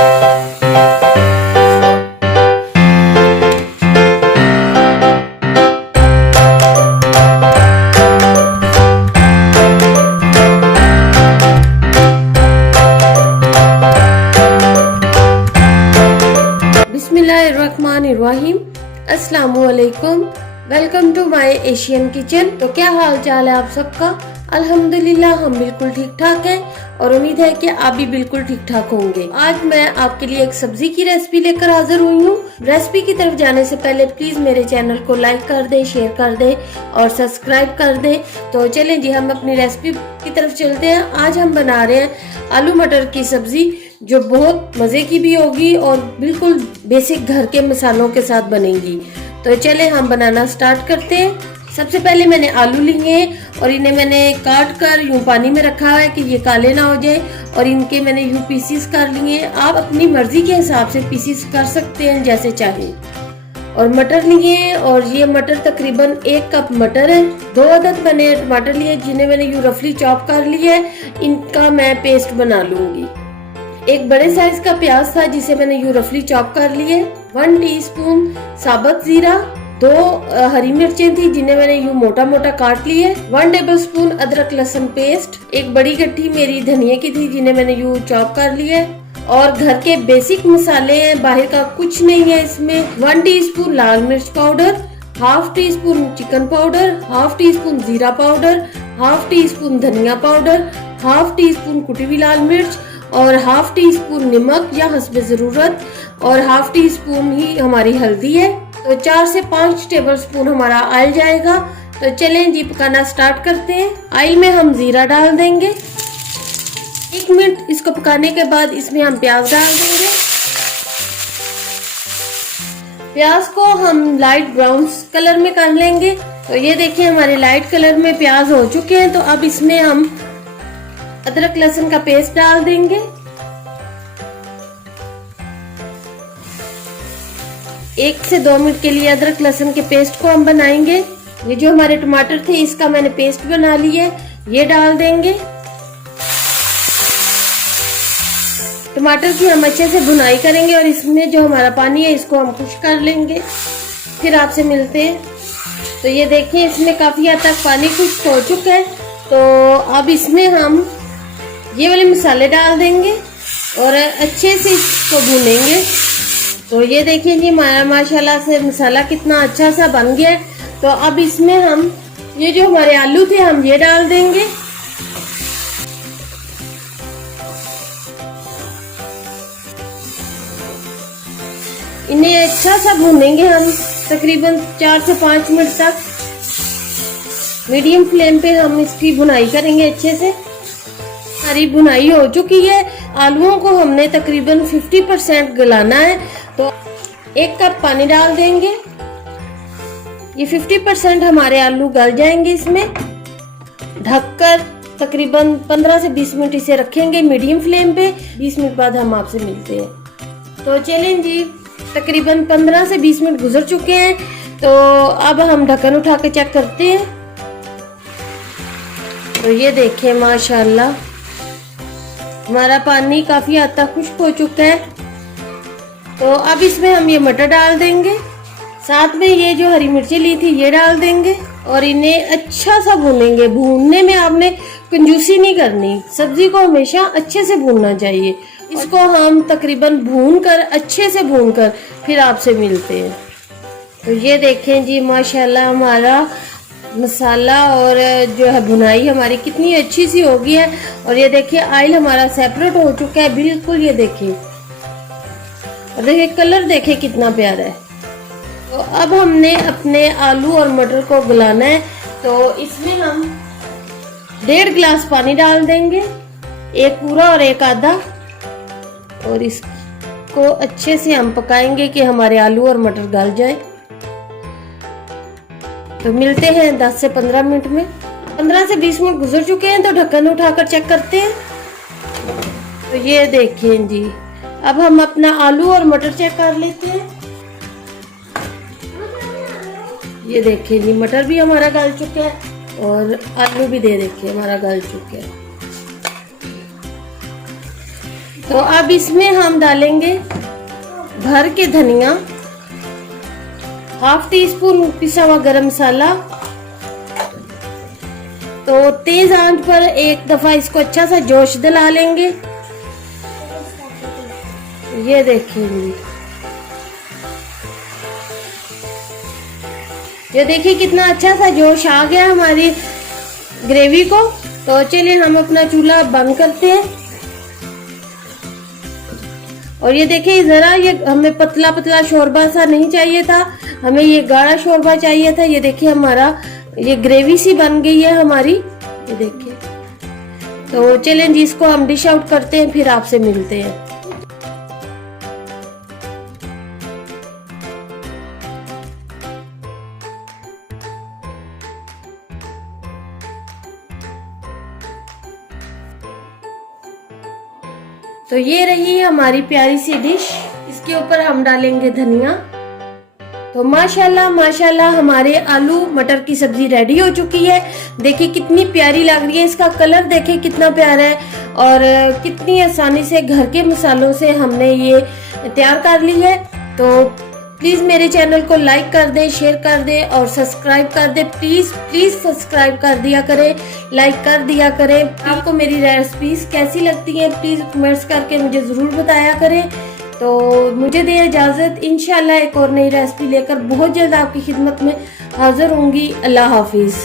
बिस्मिल्लाहिर्रहमानिर्रहीम। अस्सलामुअलैकुम। Welcome to my Asian kitchen. तो क्या हाल चाल है आप सबका? अल्हम्दुलिल्लाह हम बिल्कुल ठीक ठाक हैं और उम्मीद है कि आप भी बिल्कुल ठीक ठाक होंगे। आज मैं आपके लिए एक सब्जी की रेसिपी लेकर हाजिर हुई हूँ। रेसिपी की तरफ जाने से पहले प्लीज मेरे चैनल को लाइक कर दे, शेयर कर दे और सब्सक्राइब कर दे। तो चलें जी, हम अपनी रेसिपी की तरफ चलते हैं। आज हम बना रहे हैं आलू मटर की सब्जी, जो बहुत मजे की भी होगी और बिल्कुल बेसिक घर के मसालों के साथ बनेगी। तो चले हम बनाना स्टार्ट करते हैं। सबसे पहले मैंने आलू लिए और इन्हें मैंने काट कर यूं पानी में रखा है कि ये काले ना हो जाए, और इनके मैंने यूं पीसीस कर लिए। आप अपनी मर्जी के हिसाब से पीसीस कर सकते हैं जैसे चाहे। और मटर लिए और ये मटर तकरीबन 1 कप मटर है। 2 अदद मैंने टमाटर लिए जिन्हें मैंने यूं रफली चॉप कर लिया है। इनका मैं पेस्ट बना लूंगी। एक बड़े साइज का प्याज था जिसे मैंने यूं रफली चॉप कर लिए। 1 टीस्पून साबुत जीरा, 2 हरी मिर्चें थी जिन्हें मैंने यूं मोटा मोटा काट लिए। 1 टेबलस्पून अदरक लहसुन पेस्ट, एक बड़ी गट्ठी मेरी धनिया की थी जिन्हें मैंने यूं चॉप कर लिए। और घर के बेसिक मसाले हैं, बाहर का कुछ नहीं है इसमें। 1 टीस्पून लाल मिर्च powder, 1/2 teaspoon chicken powder, 1/2 teaspoon जीरा पाउडर, 1/2 टीस्पून धनिया पाउडर, 1/2 टीस्पून कुटी हुई लाल मिर्च और 1/2 टीस्पून नमक या हस्बे जरूरत, और 1/2 टीस्पून ही हमारी हल्दी है। तो 4 से 5 टेबलस्पून हमारा ऑयल जाएगा। तो चलें जी, पकाना स्टार्ट करते हैं। ऑयल में हम जीरा डाल देंगे। 1 मिनट इसको पकाने के बाद इसमें हम प्याज डाल देंगे। प्याज को हम लाइट ब्राउन कलर में कर लेंगे। तो ये देखिए हमारे लाइट कलर में प्याज हो चुके हैं। तो अब इसमें हम अदरक लहसुन का पेस्ट डाल देंगे। 1 से 2 मिनट के लिए अदरक लहसुन के पेस्ट को हम बनाएंगे। ये जो हमारे टमाटर थे इसका मैंने पेस्ट बना लिया है, ये डाल देंगे। टमाटर की हम अच्छे से भुनाई करेंगे और इसमें जो हमारा पानी है इसको हम खुश कर लेंगे। फिर आपसे मिलते हैं। तो ये देखिए इसमें काफी हद तक पानी खुश्क हो चुका है। तो अब इसमें हम ये वाले मसाले डाल देंगे और अच्छे से इसको भूनेंगे। तो ये देखिए जी माशाल्लाह से मसाला कितना अच्छा सा बन गया है। तो अब इसमें हम ये जो हमारे आलू थे हम ये डाल देंगे। इन्हें अच्छा सा भूनेंगे हम तकरीबन 4 से 5 मिनट तक। मीडियम फ्लेम पे हम इसकी भुनाई करेंगे अच्छे से। हमारी भुनाई हो चुकी है। आलूओं को हमने तकरीबन 50% गलाना है। तो 1 कप पानी डाल देंगे। ये 50% हमारे आलू गल जाएंगे। इसमें ढककर तकरीबन 15 से 20 मिनट इसे रखेंगे मीडियम फ्लेम पे। 20 मिनट बाद हम आपसे मिलते हैं। तो चलें जी, तकरीबन 15 से 20 मिनट गुजर चुके हैं। तो अब हम ढक्कन उठा के चेक करते हैं। तो ये देखिए माशाल्लाह हमारा पानी काफी हद तक खुश्क हो चुका है। तो अब इसमें हम ये मटर डाल देंगे। साथ में ये जो हरी मिर्ची ली थी ये डाल देंगे और इन्हें अच्छा सा भूनेंगे। भूनने में आपने कंजूसी नहीं करनी, सब्जी को हमेशा अच्छे से भूनना चाहिए। इसको हम तकरीबन भूनकर अच्छे से भूनकर फिर आपसे मिलते हैं। तो ये देखें जी माशाल्लाह हमारा मसाला और जो है भुनाई हमारी कितनी अच्छी सी हो गई है। और ये देखिए ऑयल हमारा सेपरेट हो चुका है बिल्कुल। ये देखिए और देखिए कलर देखिए कितना प्यारा है। तो अब हमने अपने आलू और मटर को गलाना है। तो इसमें हम 1.5 गिलास पानी डाल देंगे, 1 पूरा और 1 आधा। और इसको अच्छे से हम पकाएंगे कि हमारे आलू और मटर गल जाए। तो मिलते हैं 10 से 15 मिनट में। 15 से 20 मिनट गुजर चुके हैं। तो ढक्कन उठाकर चेक करते हैं। तो ये देखिए जी, अब हम अपना आलू और मटर चेक कर लेते हैं। ये देखिए जी मटर भी हमारा गल चुका है और आलू भी दे देखिए हमारा गल चुका है। तो अब इसमें हम डालेंगे भर के धनिया, हाफ टी स्पून पिसा हुआ गरम मसाला। तो तेज आंच पर एक दफा इसको अच्छा सा जोश दिला लेंगे। ये देखिए, ये देखिए कितना अच्छा सा जोश आ गया हमारी ग्रेवी को। तो चलिए हम अपना चूल्हा बंद करते हैं। और ये देखिए जरा, ये हमें पतला पतला शोरबा सा नहीं चाहिए था, हमें ये गाढ़ा शोरबा चाहिए था। ये देखिए हमारा ये ग्रेवी सी बन गई है हमारी, ये देखिए। तो चलिए जी इसको हम डिश आउट करते हैं, फिर आपसे मिलते हैं। तो ये रही हमारी प्यारी सी डिश, इसके ऊपर हम डालेंगे धनिया। तो माशाल्लाह माशाल्लाह हमारे आलू मटर की सब्जी रेडी हो चुकी है। देखिए कितनी प्यारी लग रही है, इसका कलर देखिए कितना प्यारा है और कितनी आसानी से घर के मसालों से हमने ये तैयार कर ली है। तो प्लीज़ मेरे चैनल को लाइक कर दे, शेयर कर दे और सब्सक्राइब कर दे। प्लीज़ प्लीज़ सब्सक्राइब कर दिया करें, लाइक कर दिया करें। आपको मेरी रेसिपीज कैसी लगती हैं प्लीज़ कमेंट्स करके मुझे ज़रूर बताया करें। तो मुझे दे इजाज़त, इंशाल्लाह एक और नई रेसिपी लेकर बहुत जल्द आपकी खिदमत में हाजिर होंगी। अल्लाह हाफिज़।